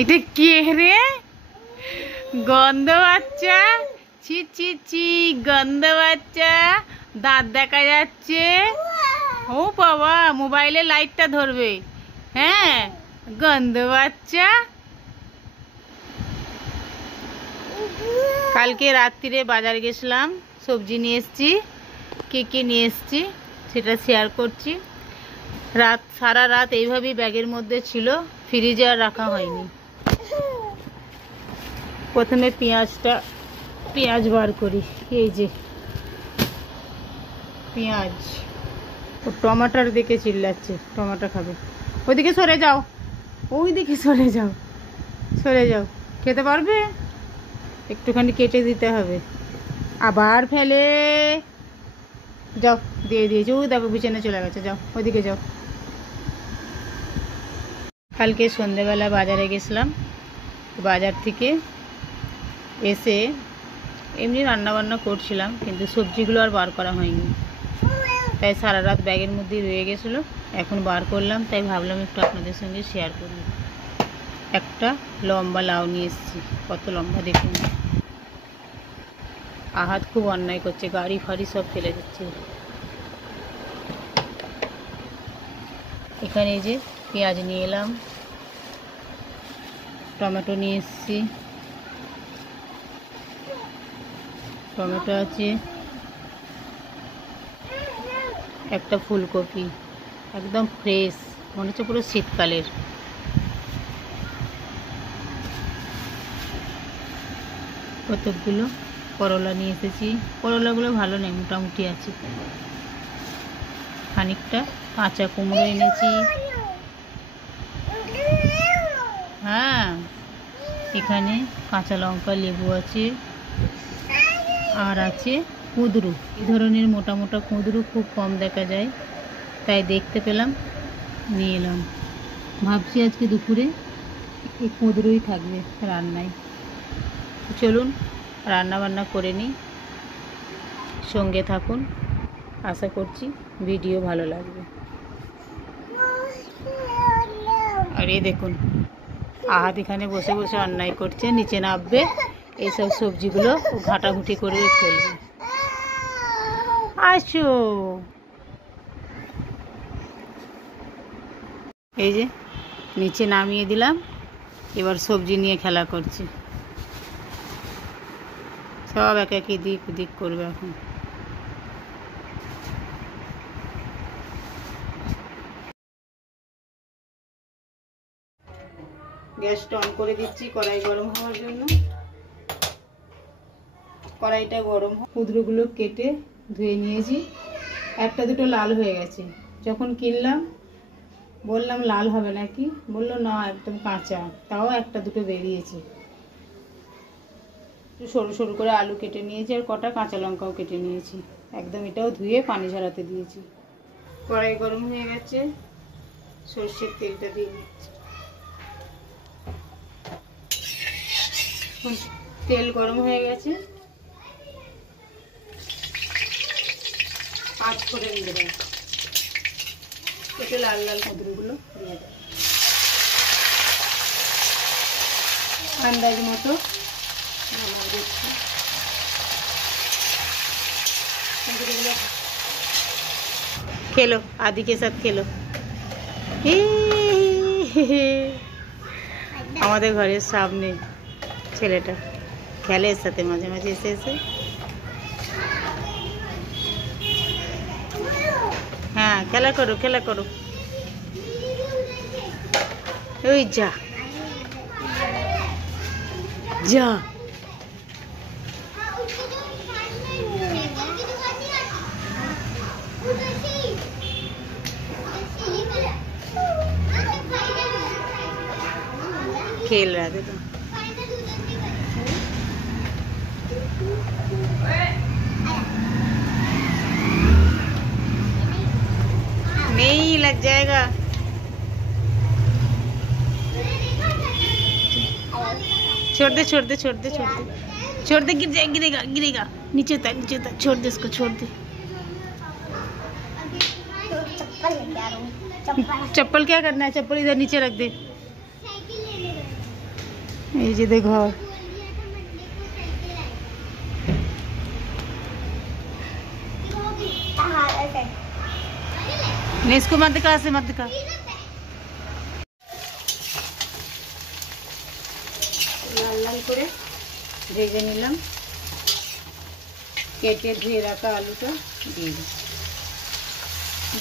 এটা কে রে? গন্ধ বাচ্চা, ছি ছি ছি, গন্ধ বাচ্চা, দাঁত দেখা যাচ্ছে। ও বাবা, মোবাইলে লাইটটা ধরবে। হ্যাঁ, গন্ধ বাচ্চা। কালকে রাত্রিরে বাজার গেছিলাম, সবজি নিয়ে এসছি। কে নিয়ে এসছি সেটা শেয়ার করছি। সারা রাত এইভাবেই ব্যাগের মধ্যে ছিল, ফ্রিজে আর রাখা হয়নি। প্রথমে পেঁয়াজ বার করি। এই যে পেঁয়াজ, ও টমাটার দিকে চিল্লাচ্ছে, টমাটো খাবে। ওইদিকে সরে যাও, ওইদিকে সরে যাও, সরে যাও। খেতে পারবে? একটুখানি কেটে দিতে হবে। আবার ফেলে যাও, দিয়ে দিয়েছি। ওই দেখো বিছানে চলে গেছে, যাও ওইদিকে যাও। কালকে সন্ধেবেলা বাজারে গেছিলাম, বাজার থেকে এসে এমনি রান্নাবান্না করছিলাম, কিন্তু সবজিগুলো আর বার করা হয়নি, তাই সারা রাত ব্যাগের মধ্যেই রয়ে গেছিলো। এখন বার করলাম, তাই ভাবলাম একটু আপনাদের সঙ্গে শেয়ার করি। একটা লম্বা লাউ নিয়ে এসেছি, কত লম্বা দেখুন। আহাত খুব অন্যায় করছে, গাড়ি ফাড়ি সব ফেলে দিচ্ছে। এখানে এই যে পেঁয়াজ নিয়ে এলাম, টমেটো নিয়ে এসেছি, টমেটো আছে, একটা ফুলকপি একদম ফ্রেশ, মনে হচ্ছে পুরো শীতকালের। কতগুলো করলা নিয়ে এসেছি, করলাগুলো ভালো নেই, মোটামুটি আছে। খানিকটা কাঁচা কুমড়ো এনেছি। হ্যাঁ, এখানে কাঁচা লঙ্কা, লেবু আছে, আর আছে কুঁদরু। এই ধরনের মোটা মোটা কুঁদরু খুব কম দেখা যায়, তাই দেখতে পেলাম, নিয়ে এলাম। ভাবছি আজকে দুপুরে এই কুঁদরুই থাকবে রান্নায়। চলুন রান্না বান্না করে নিই, সঙ্গে থাকুন, আশা করছি ভিডিও ভালো লাগবে। আর এই দেখুন, আহাত এখানে বসে বসে অন্যায় করছে, নিচে নামবে, এইসব সবজিগুলো ঘাটাঘুটি করে ফেলবে। আসো, এই যে নিচে নামিয়ে দিলাম, এবার সবজি নিয়ে খেলা করছে। সব এক একই দিক ওদিক করবে এখন। গ্যাসটা অন করে দিচ্ছি কড়াই গরম হওয়ার জন্য। কড়াইটা গরম, কুঁদরুগুলো কেটে ধুয়ে নিয়েছি। একটা দুটো লাল হয়ে গেছে, যখন কিনলাম বললাম লাল হবে নাকি, বললো না একদম কাঁচা, তাও একটা দুটো বেরিয়েছে। সরু সরু করে আলু কেটে নিয়েছি, আর কটা কাঁচা লঙ্কাও কেটে নিয়েছি, একদম এটাও ধুয়ে পানি ঝরাতে দিয়েছি। কড়াই গরম হয়ে গেছে, সর্ষের তেলটা দিয়ে দিচ্ছি। তেল গরম হয়ে গেছে, পাঁচ ফোড়ন দেবেন, কেটে লাল লাল কুঁদরুগুলো দিয়ে দেবেন। আন্দাজ মতো দিচ্ছি। খেলো, आदि के साथ খেলো। আমাদের ঘরের সামনে ছেলেটা খেলে এর সাথে মাঝে মাঝে এসে এসে। হ্যাঁ, খেলা করো খেলা করো। ওই যা যা, खेल रहा था तो नहीं लग जाएगा। छोड़ दे छोड़ दे छोड़ दे छोड़ दे छोड़ दे, गिरेगा गिरेगा, नीचे तक छोड़ दे इसको, छोड़ दे। चप्पल क्या करना है, चप्पल इधर नीचे रख दे। এই যে ঘর इसको मत दिखा, से मत दिखा। लाल लाल করে ভেজে নিলাম। কেটে ধুয়ে রাখা আলুটা দিয়ে দিই।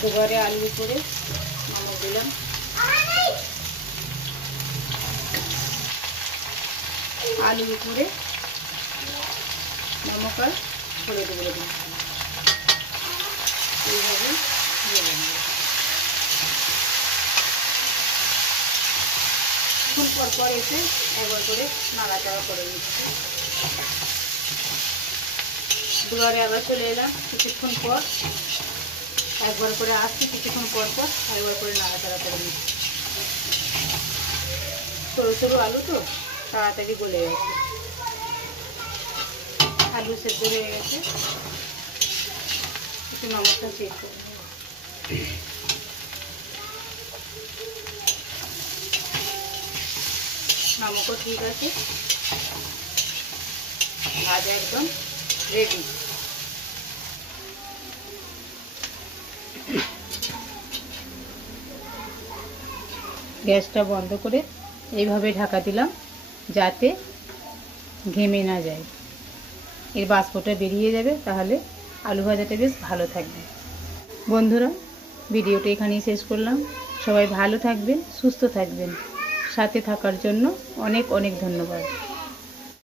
দুবারে আলু করে নামিয়ে দিলাম। আলুর উপরে নমক আর হলুদ গুঁড়ো দিলাম। এইভাবে ভেজে নেব। ফুল পর এসে একবার করে নাড়াচাড়া করে নিচ্ছি। দুবারে আবার চলে এলাম কিছুক্ষণ পর, একবার করে আসছি, কিছুক্ষণ পর পর একবার করে নাড়াচাড়া করে নিচ্ছি। সরু সরু আলু তো তাড়াতাড়ি গলে গেছে। আলু সেদ্ধ হয়ে গেছে, একটু নমকটা চেক করে নেব। নমকও ঠিক আছে, ভাজা একদম রেডি। গ্যাসটা বন্ধ করে এইভাবে ঢাকা দিলাম যাতে ঘেমে না যায়। এর বাষ্পটা বেরিয়ে যাবে, তাহলে আলু ভাজাটা বেশ ভালো থাকবে। বন্ধুরা, ভিডিওটা এখানেই শেষ করলাম। সবাই ভালো থাকবেন, সুস্থ থাকবেন। সাথে থাকার জন্য অনেক অনেক ধন্যবাদ।